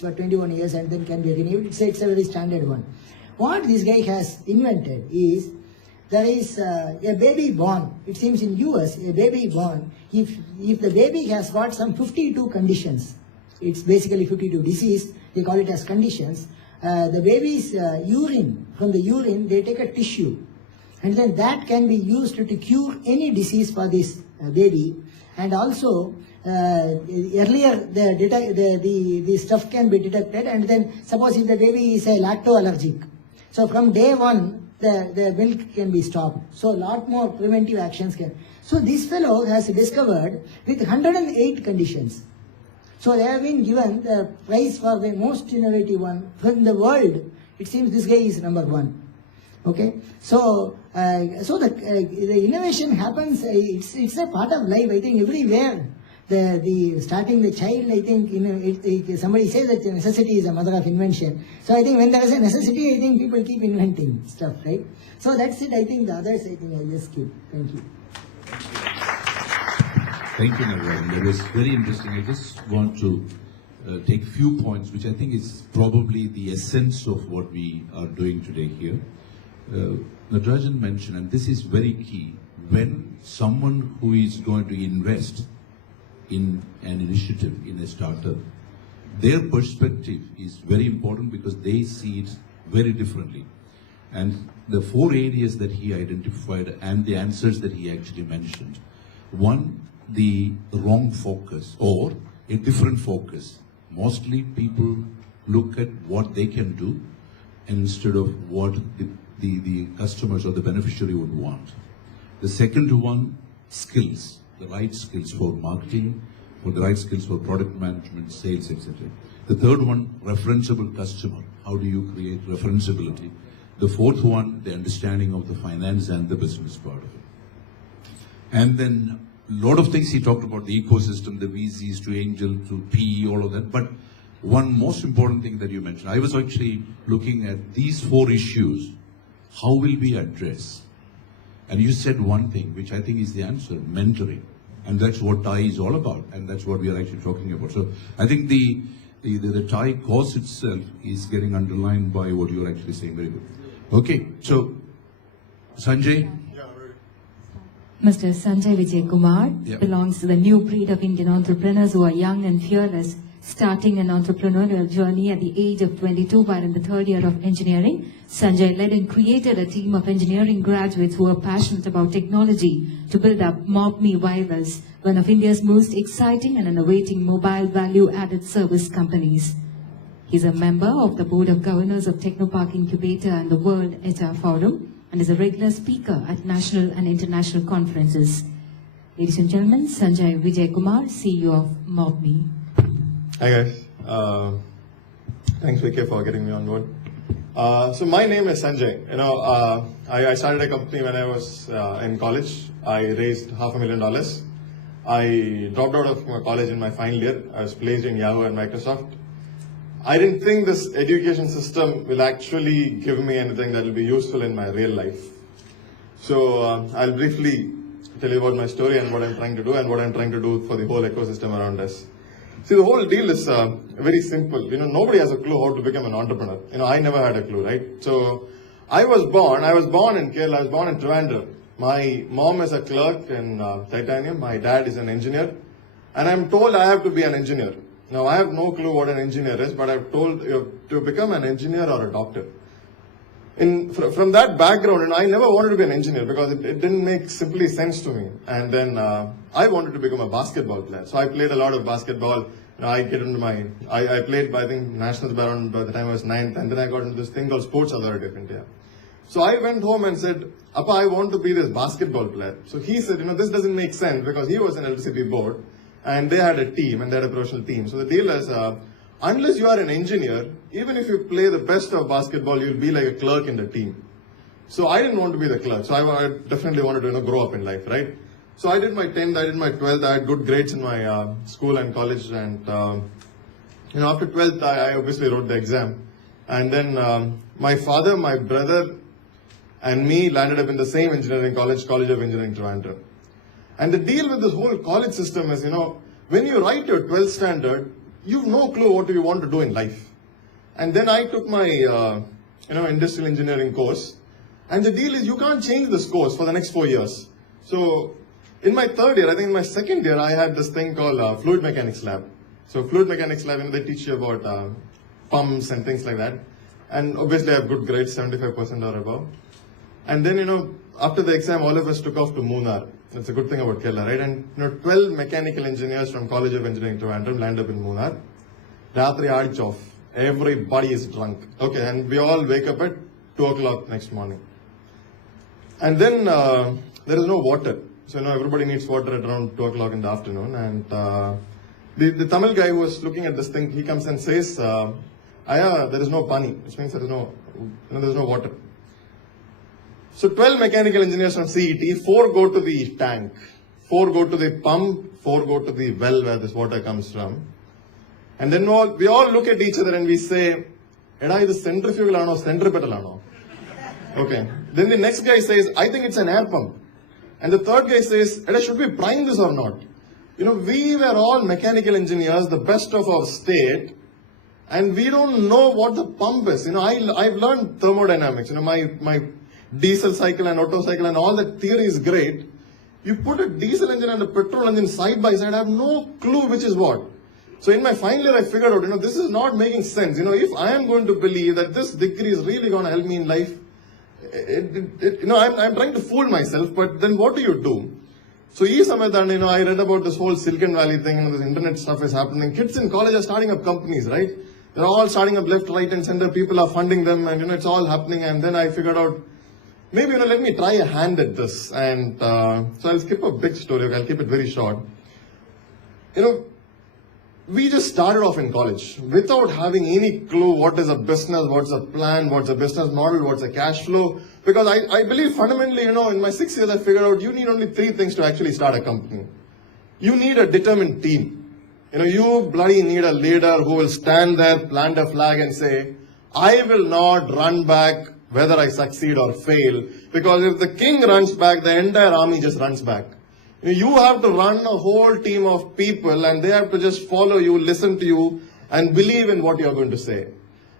for 21 years and then can be renewed. It's a very standard one. What this guy has invented is, there is a baby born, it seems in US, a baby born, if the baby has got some 52 conditions, it's basically 52 disease, they call it as conditions, the baby's urine, from the urine they take a tissue, and then that can be used to cure any disease for this baby. And also earlier the stuff can be detected, and then suppose if the baby is a lacto-allergic, so from day one the milk can be stopped. So a lot more preventive actions can. So this fellow has discovered with 108 conditions. So they have been given the prize for the most innovative one from the world. It seems this guy is number one. Okay, so the innovation happens. It's a part of life. I think everywhere. The starting the child. I think somebody says that necessity is the mother of invention. So I think when there is a necessity, I think people keep inventing stuff, right? So that's it. I think the others, I think I'll just skip. Thank you. Thank you, Nagarajan. That was very interesting. I just want to take a few points, which I think is probably the essence of what we are doing today here. Nagarajan mentioned, and this is very key, when someone who is going to invest in an initiative, in a startup, their perspective is very important because they see it very differently. And the 4 areas that he identified and the answers that he actually mentioned. One, the wrong focus or a different focus. Mostly people look at what they can do instead of what the customers or the beneficiary would want. The second one, skills, the right skills for marketing, or the right skills for product management, sales, etc. The third one, referenceable customer. How do you create referenceability? The fourth one, the understanding of the finance and the business part of it. And then a lot of things he talked about, the ecosystem, the VCs to angel to PE, all of that. But one most important thing that you mentioned, I was actually looking at these 4 issues. How will we address? And you said one thing, which I think is the answer, mentoring. And that's what TIE is all about. And that's what we are actually talking about. So I think the TIE cause itself is getting underlined by what you're actually saying. Very good. Okay, so Sanjay. Mr. Sanjay Vijay Kumar belongs to the new breed of Indian entrepreneurs who are young and fearless, starting an entrepreneurial journey at the age of 22 while in the 3rd year of engineering. Sanjay led and created a team of engineering graduates who are passionate about technology to build up MobMe Wireless, one of India's most exciting and innovating mobile value-added service companies. He's a member of the Board of Governors of Technopark Incubator and the World ETA Forum, and is a regular speaker at national and international conferences. Ladies and gentlemen, Sanjay Vijay Kumar, CEO of MobMe. Hi guys, thanks VK for getting me on board. So my name is Sanjay. I started a company when I was in college. I raised $500,000. I dropped out of my college in my final year. I was placed in Yahoo and Microsoft. I didn't think this education system will actually give me anything that will be useful in my real life. So I'll briefly tell you about my story and what I'm trying to do and what I'm trying to do for the whole ecosystem around us. See, the whole deal is very simple. Nobody has a clue how to become an entrepreneur. I never had a clue, right? So I was born in Kerala, I was born in Trivandrum. My mom is a clerk in Titanium, my dad is an engineer, and I'm told I have to be an engineer. Now I have no clue what an engineer is, but I'm told to become an engineer or a doctor. From that background, I never wanted to be an engineer because it didn't make simply sense to me. And then I wanted to become a basketball player. So I played a lot of basketball. I played, I think, nationals by the time I was 9th, and then I got into this thing called Sports Authority of India. So I went home and said, Appa, I want to be this basketball player. So he said, this doesn't make sense because he was an LCB board and they had a team and they had a professional team. So the deal is, unless you are an engineer, even if you play the best of basketball, you'll be like a clerk in the team. So I didn't want to be the clerk. So I definitely wanted to grow up in life, right? So I did my 10th, I did my 12th, I had good grades in my school and college. And after 12th, I obviously wrote the exam. And then my father, my brother, and me landed up in the same engineering college, College of Engineering, Trivandrum. And the deal with this whole college system is, when you write your 12th standard, you've no clue what you want to do in life. And then I took my, industrial engineering course. And the deal is you can't change this course for the next 4 years. So in my third year, I think in my second year, I had this thing called fluid mechanics lab. So fluid mechanics lab, they teach you about pumps and things like that. And obviously I have good grades, 75% or above. And then, after the exam, all of us took off to Munnar. That's a good thing about Kerala, right? And 12 mechanical engineers from College of Engineering Trivandrum land up in Munnar. Ratri aadich off. Everybody is drunk. Okay, and we all wake up at 2 o'clock next morning. And then there is no water. So, everybody needs water at around 2 o'clock in the afternoon. And the Tamil guy who was looking at this thing, he comes and says, Aya, there is no pani, which means there is no water. So 12 mechanical engineers from CET, 4 go to the tank, 4 go to the pump, 4 go to the well where this water comes from. And then we all look at each other and we say, Eda, is this centrifugal or centripetal? Okay. Then the next guy says, I think it's an air pump. And the third guy says, Eda, should we prime this or not? We were all mechanical engineers, the best of our state, and we don't know what the pump is. I've learned thermodynamics. My diesel cycle and Otto cycle and all that theory is great. You put a diesel engine and a petrol engine side by side, I have no clue which is what. So in my final year, I figured out, this is not making sense. If I am going to believe that this degree is really going to help me in life, I'm trying to fool myself, but then what do you do? So I read about this whole Silicon Valley thing, this internet stuff is happening. Kids in college are starting up companies, right? They're all starting up left, right, and center. People are funding them, and it's all happening. And then I figured out, maybe let me try a hand at this. And so I'll skip a big story. Okay, I'll keep it very short. We just started off in college without having any clue what is a business, what's a plan, what's a business model, what's a cash flow. Because I believe fundamentally, in my 6 years, I figured out you need only 3 things to actually start a company. You need a determined team. You bloody need a leader who will stand there, plant a flag and say, I will not run back whether I succeed or fail. Because if the king runs back, the entire army just runs back. You have to run a whole team of people and they have to just follow you, listen to you and believe in what you are going to say.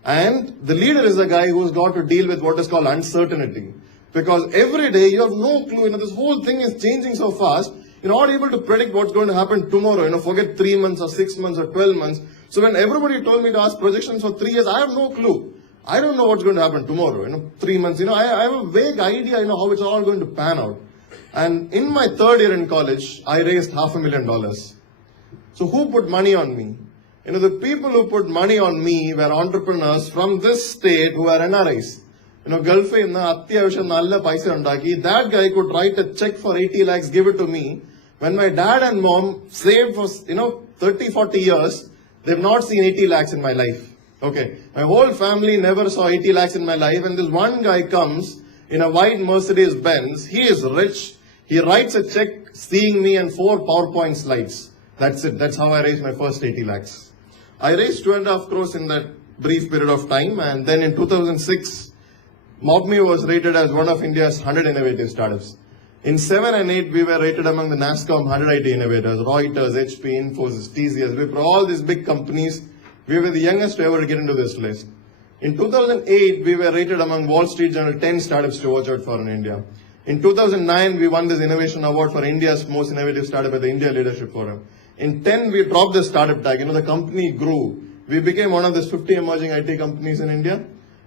And the leader is a guy who's got to deal with what is called uncertainty. Because every day you have no clue, this whole thing is changing so fast, you're not able to predict what's going to happen tomorrow, forget 3 months or 6 months or 12 months. So when everybody told me to ask projections for 3 years, I have no clue. I don't know what's going to happen tomorrow, 3 months, I have a vague idea, how it's all going to pan out. And in my third year in college, I raised $500,000. So who put money on me? The people who put money on me were entrepreneurs from this state who are NRIs. Gulf that guy could write a check for 80 lakhs, give it to me. When my dad and mom saved for, 30, 40 years, they've not seen 80 lakhs in my life. Okay. My whole family never saw 80 lakhs in my life. And this one guy comes in a white Mercedes Benz. He is rich. He writes a check seeing me and 4 PowerPoint slides. That's it. That's how I raised my first 80 lakhs. I raised 2.5 crores in that brief period of time. And then in 2006, MobMe was rated as one of India's 100 innovative startups. In 7 and 8, we were rated among the NASSCOM 100 IT innovators, Reuters, HP, Infosys, TCS, Wipro, all these big companies. We were the youngest to ever get into this list. In 2008, we were rated among Wall Street Journal 10 startups to watch out for in India. In 2009, we won this innovation award for India's most innovative startup at the India Leadership Forum. In 10, we dropped the startup tag. The company grew. We became one of the 50 emerging IT companies in India.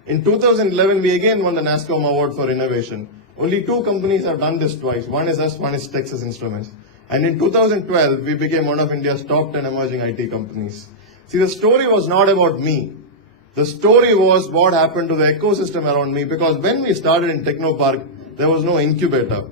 In 2011, we again won the NASSCOM award for innovation. Only 2 companies have done this twice. One is us, one is Texas Instruments. And in 2012, we became one of India's top 10 emerging IT companies. See, the story was not about me. The story was what happened to the ecosystem around me, because when we started in Technopark, there was no incubator.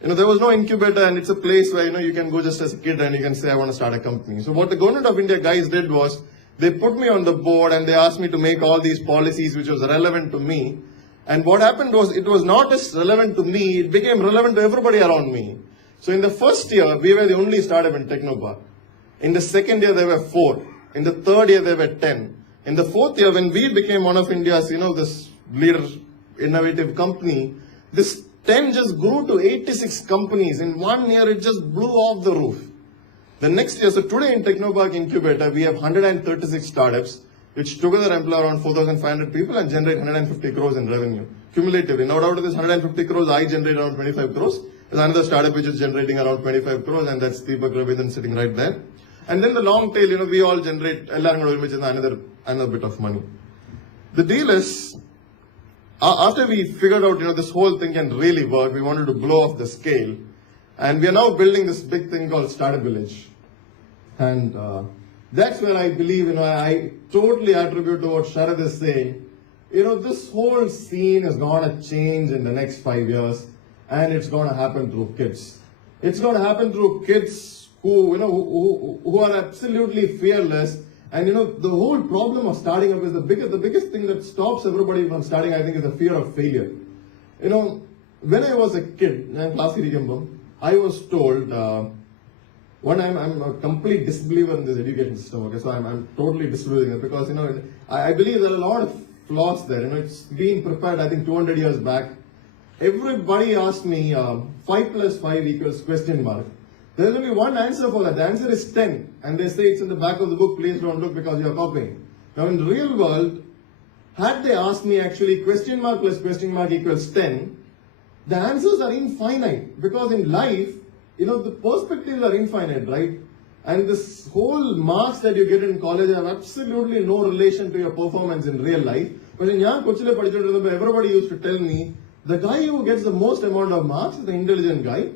There was no incubator, and it's a place where, you can go just as a kid and you can say, I want to start a company. So what the government of India guys did was, they put me on the board and they asked me to make all these policies which was relevant to me. And what happened was, it was not just relevant to me, it became relevant to everybody around me. So in the first year, we were the only startup in Technopark. In the second year, there were 4. In the third year, there were 10. In the fourth year, when we became one of India's, this leader innovative company, this 10 just grew to 86 companies. In 1 year, it just blew off the roof. The next year, so today in Technopark Incubator, we have 136 startups, which together employ around 4,500 people and generate 150 crores in revenue, cumulatively. Now, out of this 150 crores, I generate around 25 crores. There's another startup which is generating around 25 crores, and that's Deepak Ravindran sitting right there. And then the long tail, we all generate which is another bit of money. The deal is, after we figured out, this whole thing can really work, we wanted to blow off the scale. And we are now building this big thing called Startup Village. And that's where I believe, I totally attribute to what Sharad is saying. This whole scene is going to change in the next 5 years, and it's going to happen through kids. It's going to happen through kids who are absolutely fearless. And the whole problem of starting up is the biggest thing that stops everybody from starting, I think, is the fear of failure. When I was a kid, I was told, one, I'm a complete disbeliever in this education system, okay, so I'm totally disbelieving it because, I believe there are a lot of flaws there, it's been prepared, I think, 200 years back. Everybody asked me, 5 plus 5 equals question mark. There's only one answer for that, the answer is 10, and they say it's in the back of the book, please don't look because you're copying. Now in the real world, had they asked me actually question mark plus question mark equals 10, the answers are infinite, because in life, the perspectives are infinite, right? And this whole marks that you get in college have absolutely no relation to your performance in real life. But in everybody used to tell me, the guy who gets the most amount of marks is the intelligent guy.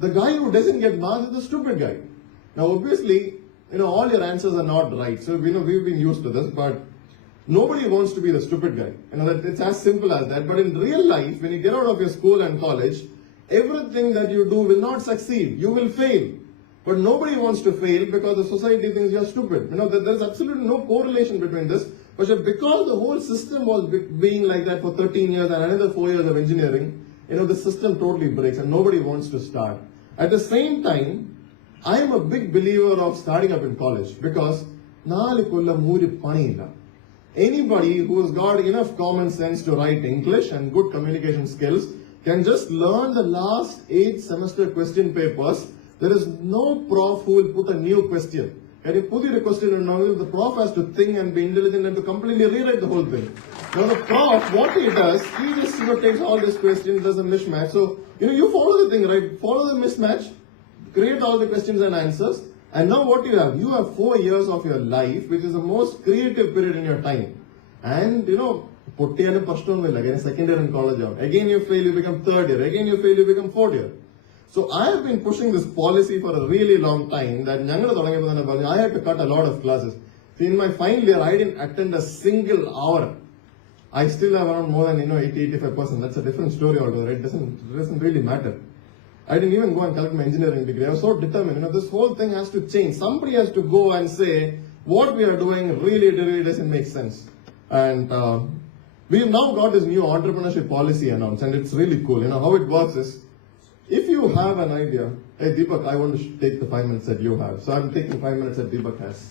The guy who doesn't get marks is the stupid guy. Now obviously, all your answers are not right. So, we've been used to this, but nobody wants to be the stupid guy. That it's as simple as that. But in real life, when you get out of your school and college, everything that you do will not succeed. You will fail. But nobody wants to fail because the society thinks you're stupid. There's absolutely no correlation between this. But because the whole system was being like that for 13 years and another 4 years of engineering, the system totally breaks and nobody wants to start. At the same time, I am a big believer of starting up in college because anybody who has got enough common sense to write English and good communication skills can just learn the last 8 semester question papers. There is no prof who will put a new question. And if put a question, the prof has to think and be intelligent and to completely rewrite the whole thing. Now the prof, what he does, he just takes all these questions, does a mismatch. So, you follow the thing, right? Follow the mismatch, create all the questions and answers. And now what you have? You have 4 years of your life, which is the most creative period in your time. And, again, second year in college, again you fail, you become third year. Again you fail, you become fourth year. So I have been pushing this policy for a really long time that I had to cut a lot of classes. So in my final year, I didn't attend a single hour. I still have around more than 80-85%. That's a different story altogether. It doesn't really matter. I didn't even go and collect my engineering degree. I was so determined. This whole thing has to change. Somebody has to go and say what we are doing really doesn't make sense. And we've now got this new entrepreneurship policy announced, and it's really cool. How it works is, if you have an idea, hey Deepak, I want to take the 5 minutes that you have. So I'm taking 5 minutes that Deepak has.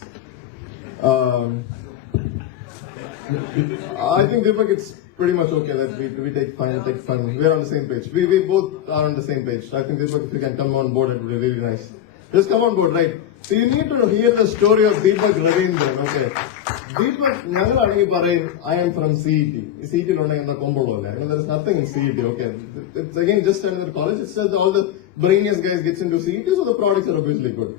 I think Deepak, it's pretty much okay that we take 5 minutes. We're on the same page. We both are on the same page. I think Deepak, if you can come on board, it would be really nice. Just come on board, right? So you need to hear the story of Deepak Ravindran, okay? Deepak, I am from CET. CET there is nothing in CET, okay? It's again just another college. It's just all the brainiest guys gets into CET, so the products are obviously good.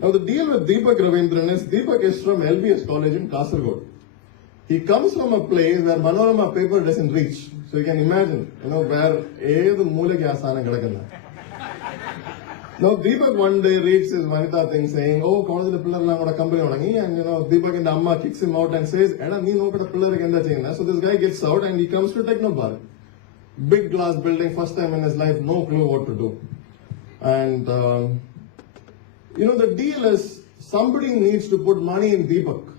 Now the deal with Deepak Ravindran is, Deepak is from LBS College in Kasaragod. He comes from a place where Manorama paper doesn't reach. So you can imagine, where the Mula Asana Gadakana. Now Deepak one day reads his Vanita thing saying, oh, college the pillar lang oda company odangi, and Deepak and the Amma kicks him out and says, Eda nee no kada pillar agenda chayna. So this guy gets out and he comes to Technopark. Big glass building, first time in his life, no clue what to do. And the deal is somebody needs to put money in Deepak.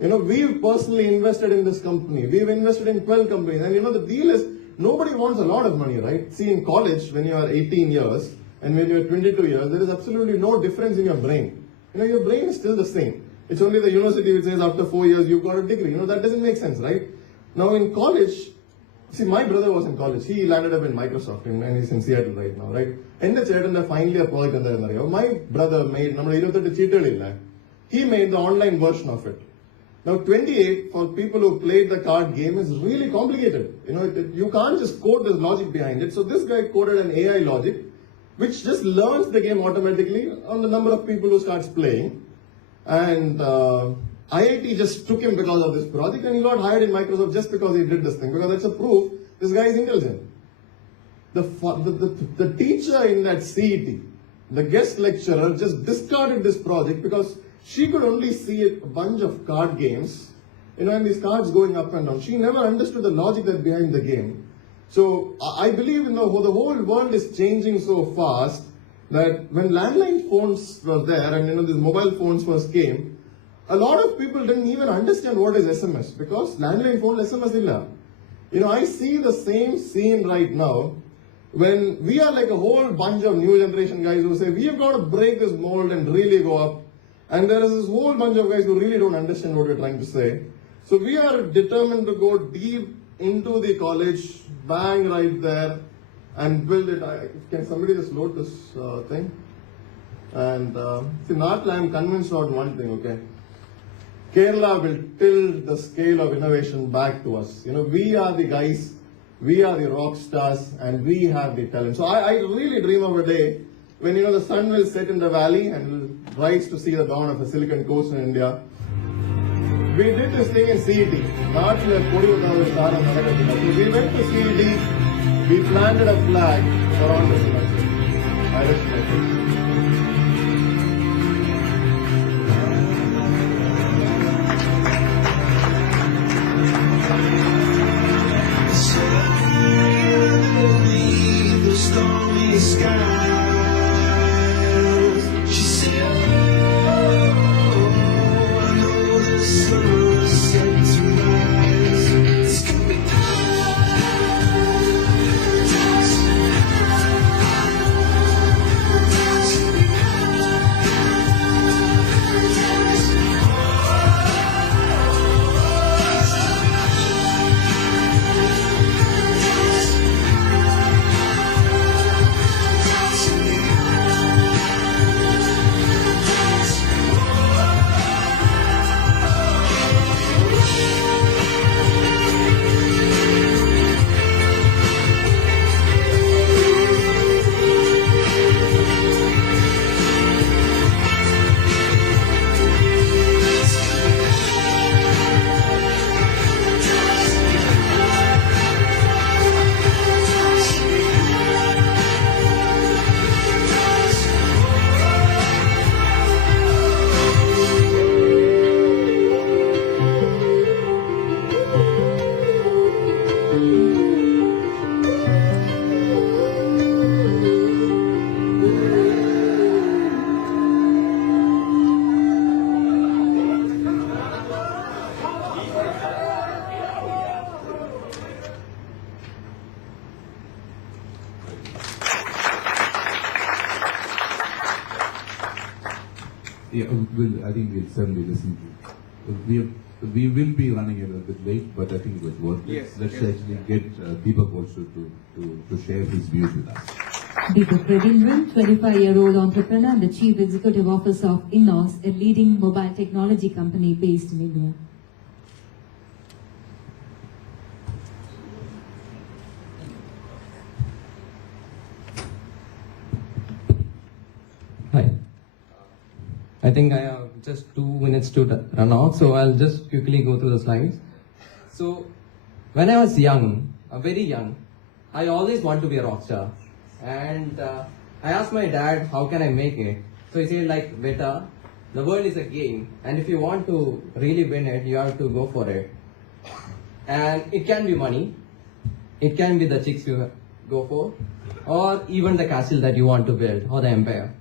We've personally invested in this company. We've invested in 12 companies. And the deal is nobody wants a lot of money, right? See, in college, when you are 18 years, and when you're 22 years, there is absolutely no difference in your brain. Your brain is still the same. It's only the university which says after 4 years you've got a degree. That doesn't make sense, right? Now in college, See, my brother was in college. He landed up in Microsoft and he's in Seattle right now, right? And the finally a project my brother made, he made the online version of it. Now 28, for people who played the card game, is really complicated. You can't just code the logic behind it. So this guy coded an AI logic, which just learns the game automatically on the number of people who starts playing. And IIT just took him because of this project, and he got hired in Microsoft just because he did this thing, because that's a proof this guy is intelligent. The teacher in that CET, the guest lecturer, just discarded this project because she could only see a bunch of card games, and these cards going up and down. She never understood the logic that behind the game. So I believe the whole world is changing so fast that when landline phones were there and these mobile phones first came, a lot of people didn't even understand what is SMS because landline phone SMS illa. I see the same scene right now when we are like a whole bunch of new generation guys who say we have got to break this mold and really go up, and there is this whole bunch of guys who really don't understand what we're trying to say. So we are determined to go deep into the college, bang right there, and build it. Can somebody just load this thing? And see, Natla, I'm convinced about one thing, okay? Kerala will tilt the scale of innovation back to us. We are the guys, we are the rock stars, and we have the talent. So I really dream of a day when, the sun will set in the valley and will rise to see the dawn of a Silicon Coast in India. We did this thing in CET. Not like we went to CET, we planted a flag for entrepreneurship. I rest my case. Yeah, I think we'll certainly listen to. We will be running a little bit late, but I think it was worth it. Yes, Let's yes. actually get Deepak also to share his views with us. Deepak Ravindran, 25-year-old entrepreneur and the Chief Executive Officer of Innos, a leading mobile technology company based in India. Hi. I think I have just 2 minutes to run out, so I'll just quickly go through the slides. So, when I was young, very young, I always wanted to be a rock star. And I asked my dad, how can I make it? So he said, like, beta, the world is a game, and if you want to really win it, you have to go for it. And it can be money, it can be the chicks you go for, or even the castle that you want to build, or the empire.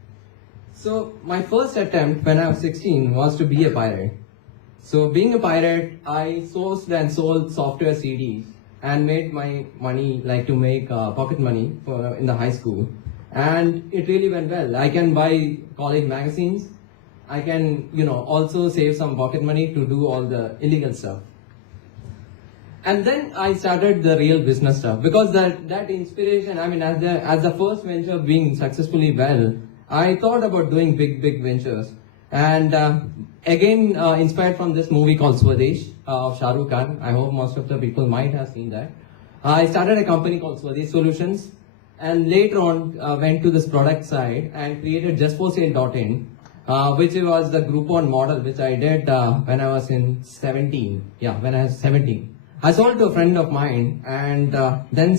So my first attempt when I was 16 was to be a pirate. So being a pirate, I sourced and sold software CDs and made my money, like to make pocket money in the high school. And it really went well. I can buy college magazines. I can, also save some pocket money to do all the illegal stuff. And then I started the real business stuff because that inspiration, I mean, as the first venture being successfully well, I thought about doing big ventures. And again, inspired from this movie called Swadesh of Shah Rukh Khan. I hope most of the people might have seen that. I started a company called Swadesh Solutions, and later on went to this product side and created justforsale.in, which was the Groupon model, which I did when I was in 17. Yeah, when I was 17. I sold to a friend of mine and then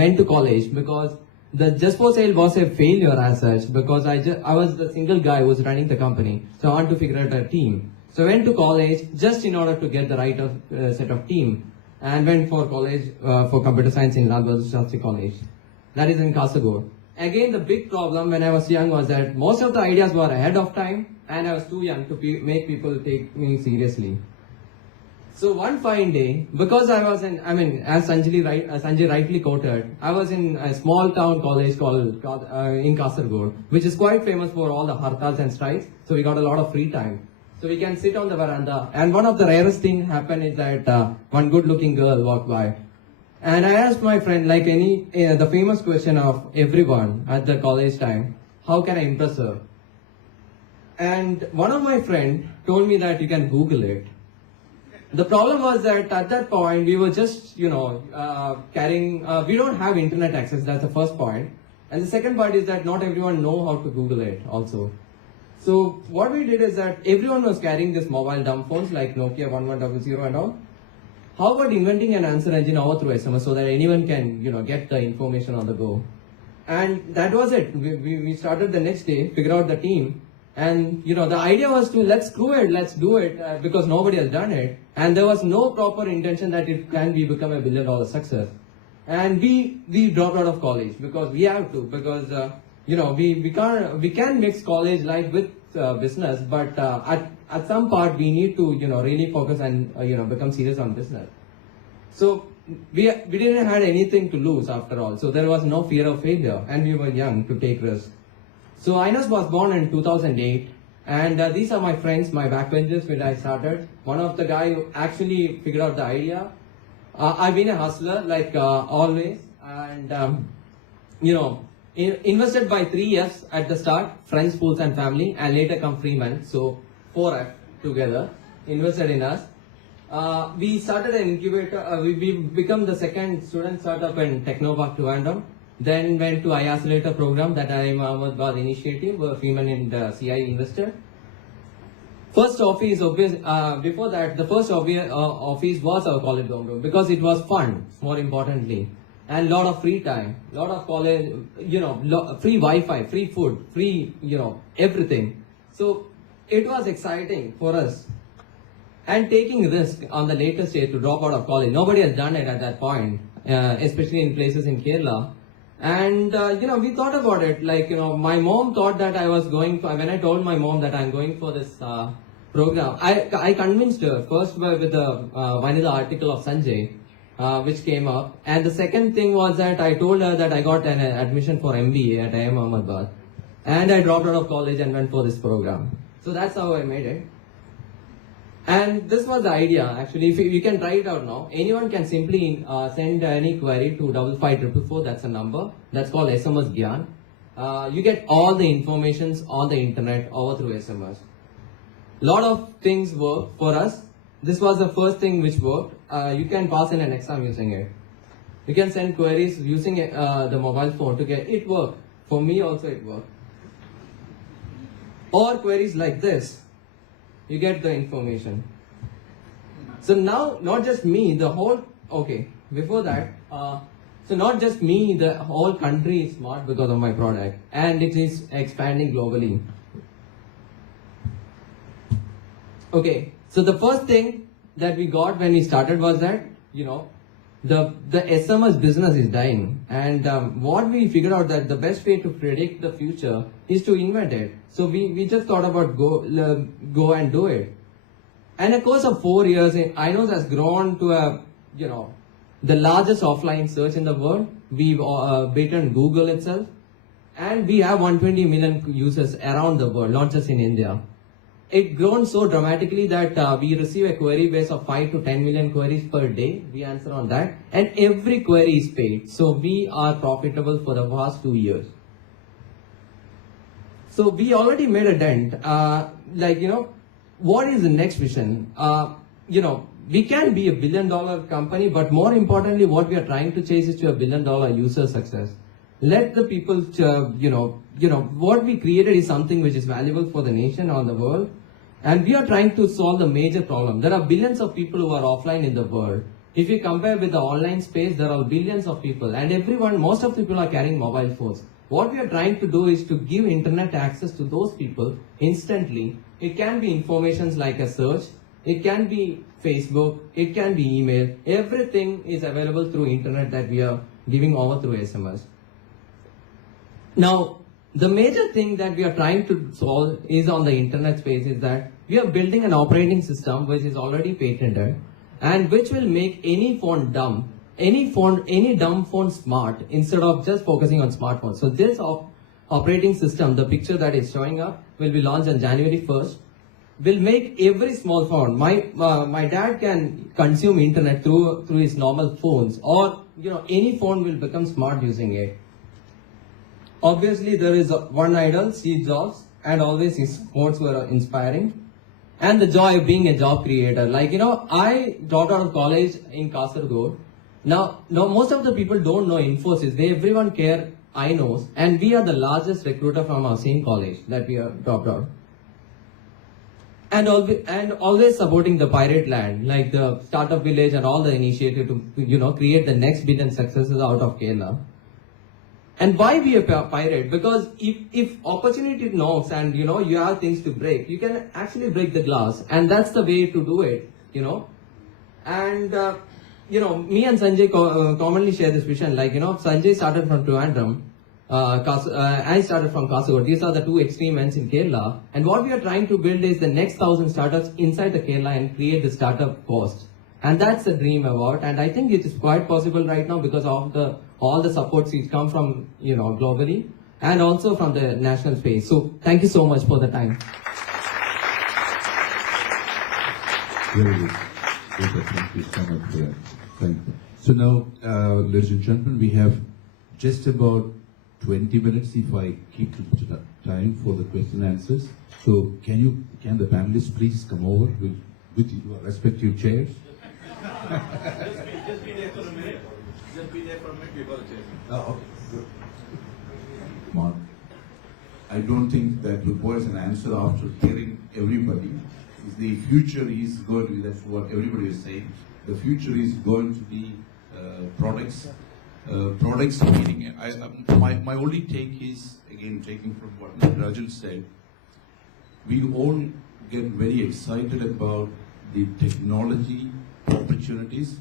went to college because the Just for Sale was a failure as such because I was the single guy who was running the company. So I wanted to figure out a team. So I went to college just in order to get the right set of team and went for college for computer science in Lal Bahadur Shastri College. That is in Kasaragod. Again, the big problem when I was young was that most of the ideas were ahead of time and I was too young to make people take me seriously. So one fine day, because I was as Sanjay rightly quoted, I was in a small town college called in Kasaragod, which is quite famous for all the hartals and strikes. So we got a lot of free time. So we can sit on the veranda. And one of the rarest things happened is that one good-looking girl walked by. And I asked my friend, like the famous question of everyone at the college time, how can I impress her? And one of my friends told me that you can Google it. The problem was that at that point we were just, carrying, we don't have internet access, that's the first point. And the second part is that not everyone know how to Google it also. So what we did is that everyone was carrying this mobile dumb phones like Nokia 1100 and all. How about inventing an answer engine over through SMS so that anyone can, get the information on the go? And that was it. We started the next day, figure out the team. And, the idea was to let's do it because nobody has done it. And there was no proper intention that it can become a $1 billion success. And we dropped out of college because we have to, because, we can mix college life with business, but at some part we need to, really focus and, become serious on business. So we didn't have anything to lose after all. So there was no fear of failure and we were young to take risks. So Ines was born in 2008 and these are my friends, my backbenchers when I started. One of the guy who actually figured out the idea. I've been a hustler like always and invested by 3 Fs at the start, friends, fools and family, and later come Freeman, so 4F together, invested in us. We started an incubator, we become the second student startup in Technopark Trivandrum, then went to iSolator program that IIM Ahmedabad initiative where Freeman and CI invested. First office, before that, the first office was our college dorm room because it was fun, more importantly. And lot of free time, lot of college, free Wi-Fi, free food, free, everything. So it was exciting for us. And taking risk on the later stage to drop out of college. Nobody has done it at that point, especially in places in Kerala. And, we thought about it, like, my mom thought that I was going for, when I told my mom that I'm going for this program, I convinced her first with the vanilla article of Sanjay. Which came up, and the second thing was that I told her that I got an admission for MBA at IIM Ahmedabad, and I dropped out of college and went for this program. So that's how I made it. And this was the idea actually. If you can try it out now, anyone can simply send any query to 55444. That's a number. That's called SMS Gyan. You get all the informations on the internet over through SMS. Lot of things work for us. This was the first thing which worked. You can pass in an exam using it. You can send queries using the mobile phone to get it worked. For me also it worked. Or queries like this. You get the information. So now, not just me, before that, so not just me, the whole country is smart because of my product. And it is expanding globally. Okay. So the first thing that we got when we started was that, the SMS business is dying. And what we figured out that the best way to predict the future is to invent it. So we just thought about go and do it. And in the course of 4 years, Inos has grown to the largest offline search in the world. We've beaten Google itself. And we have 120 million users around the world, not just in India. it grown so dramatically that we receive a query base of 5 to 10 million queries per day. We answer on that, and every query is paid. So we are profitable for the past 2 years. So we already made a dent. What is the next vision? We can be $1 billion company, but more importantly, what we are trying to chase is to $1 billion user success. Let the people, what we created is something which is valuable for the nation or the world. And we are trying to solve the major problem. There are billions of people who are offline in the world. If you compare with the online space, there are billions of people, and most of the people are carrying mobile phones. What we are trying to do is to give internet access to those people instantly. It can be informations like a search, it can be Facebook, it can be email. Everything is available through internet that we are giving over through SMS. Now, the major thing that we are trying to solve is on the internet space is that we are building an operating system which is already patented and which will make any phone dumb, any dumb phone smart instead of just focusing on smartphones. So this operating system, the picture that is showing up, will be launched on January 1st. Will make every small phone. My dad can consume internet through his normal phones, or any phone will become smart using it. Obviously, there is one idol, Steve Jobs, and always his quotes were inspiring. And the joy of being a job creator. I dropped out of college in Kasaragod. Now, most of the people don't know Infosys. Everyone care I knows, and we are the largest recruiter from our same college that we are dropped out. And always supporting the pirate land, like the startup village and all the initiative to create the next billion successes out of Kerala. And why be a pirate? Because if opportunity knocks and you have things to break, you can actually break the glass, and that's the way to do it. And me and Sanjay commonly share this vision. Sanjay started from Trivandrum. I started from Kasaragod. These are the two extreme ends in Kerala. And what we are trying to build is the next 1,000 startups inside the Kerala and create the startup cost. And that's the dream about. And I think it is quite possible right now because of all the supports which come from globally and also from the national space. So thank you so much for the time. Very good. Thank you so much for that. Thank you. So now, ladies and gentlemen, we have just about 20 minutes if I keep the time for the question and answers. So can the panelists please come over with your respective chairs? Just be there for a minute. Just be there for a minute before the chair. Oh, okay, good. Mark, I don't think that requires an answer after hearing everybody. The future is going to be, that's what everybody is saying. The future is going to be products. Products meaning. My only take is, again, taking from what Rajan said, we all get very excited about the technology opportunities,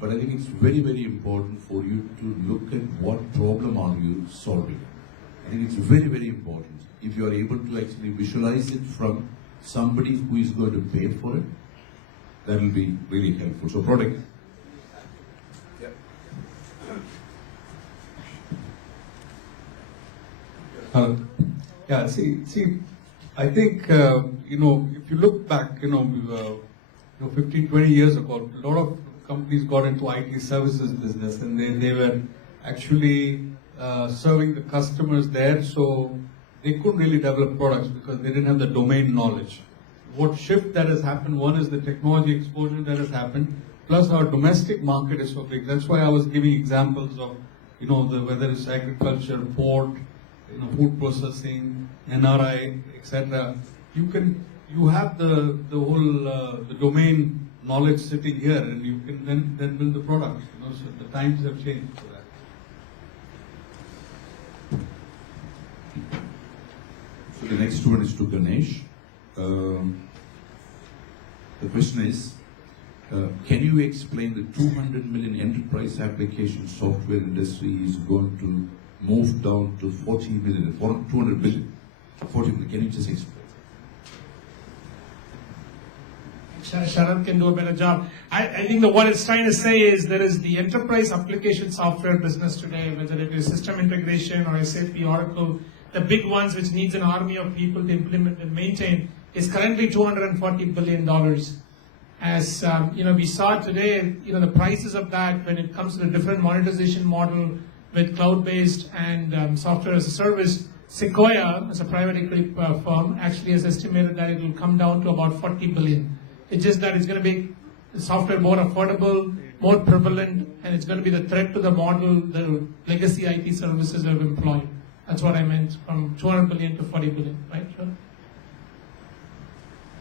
but I think it's very, very important for you to look at what problem are you solving. I think it's very, very important. If you are able to actually visualize it from somebody who is going to pay for it, that will be really helpful. So product. See, I think, if you look back, 15, 20 years ago, a lot of companies got into IT services business and they were actually serving the customers there, so they couldn't really develop products because they didn't have the domain knowledge. What shift that has happened, one is the technology exposure that has happened, plus our domestic market is so big. That's why I was giving examples of, whether it's agriculture, port, food processing, NRI, etc. You have the whole the domain knowledge sitting here, and you can then build the products. So the times have changed for that. So the next one is to Ganesh. The question is, can you explain the 200 million enterprise application software industry is going to move down to 40 million, 200 billion, 40 million? Can you just explain? Sharad can do a better job. I think that what it's trying to say is there is the enterprise application software business today, whether it is system integration or SAP, Oracle, the big ones which needs an army of people to implement and maintain. is currently $240 billion. As we saw today, the prices of that when it comes to the different monetization model with cloud-based and software as a service, Sequoia, as a private equity firm, actually has estimated that it will come down to about 40 billion. It's just that it's going to make the software more affordable, more prevalent, and it's going to be the threat to the model the legacy IT services have employed. That's what I meant, from 200 billion to 40 billion, right? Sure.